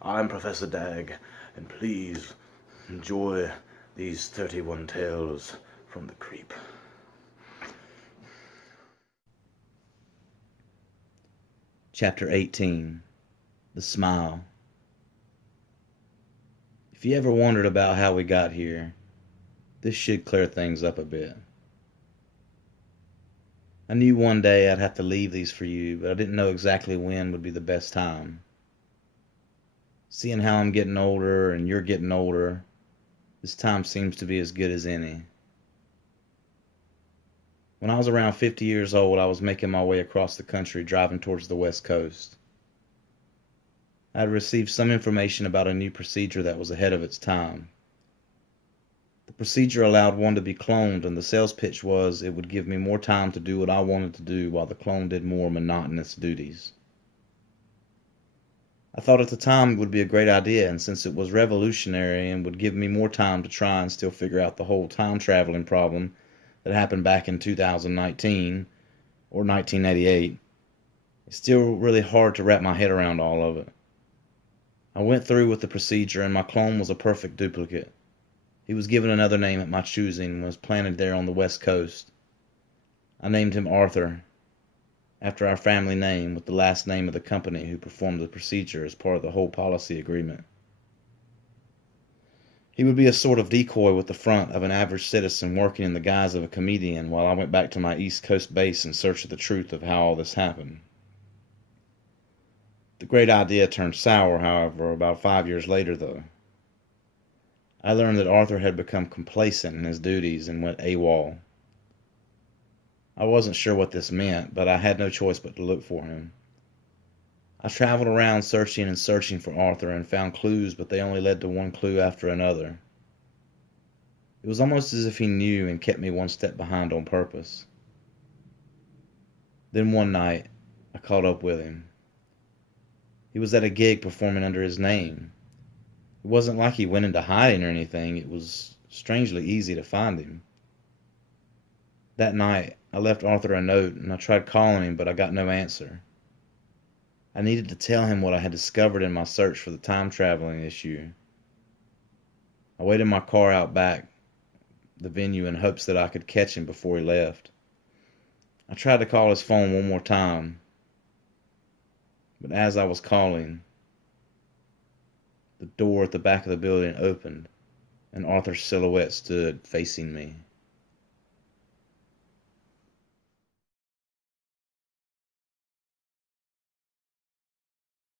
I'm Professor Dag, and please enjoy these 31 tales from the creep. Chapter 18 The Smile. If you ever wondered about how we got here, this should clear things up a bit. I knew one day I'd have to leave these for you, but I didn't know exactly when would be the best time. Seeing how I'm getting older and you're getting older, this time seems to be as good as any. When I was around 50 years old, I was making my way across the country driving towards the West Coast. I had received some information about a new procedure that was ahead of its time. The procedure allowed one to be cloned, and the sales pitch was it would give me more time to do what I wanted to do while the clone did more monotonous duties. I thought at the time it would be a great idea, and since it was revolutionary and would give me more time to try and still figure out the whole time traveling problem that happened back in 2019 or 1988, it's still really hard to wrap my head around all of it. I went through with the procedure, and my clone was a perfect duplicate. He was given another name at my choosing and was planted there on the West Coast. I named him Arthur, after our family name, with the last name of the company who performed the procedure as part of the whole policy agreement. He would be a sort of decoy with the front of an average citizen working in the guise of a comedian while I went back to my East Coast base in search of the truth of how all this happened. The great idea turned sour, however, about 5 years later, though. I learned that Arthur had become complacent in his duties and went AWOL. I wasn't sure what this meant, but I had no choice but to look for him. I traveled around searching and searching for Arthur and found clues, but they only led to one clue after another. It was almost as if he knew and kept me one step behind on purpose. Then one night, I caught up with him. He was at a gig performing under his name. It wasn't like he went into hiding or anything. It was strangely easy to find him. That night, I left Arthur a note, and I tried calling him, but I got no answer. I needed to tell him what I had discovered in my search for the time-traveling issue. I waited in my car out back the venue in hopes that I could catch him before he left. I tried to call his phone one more time, but as I was calling, the door at the back of the building opened, and Arthur's silhouette stood facing me.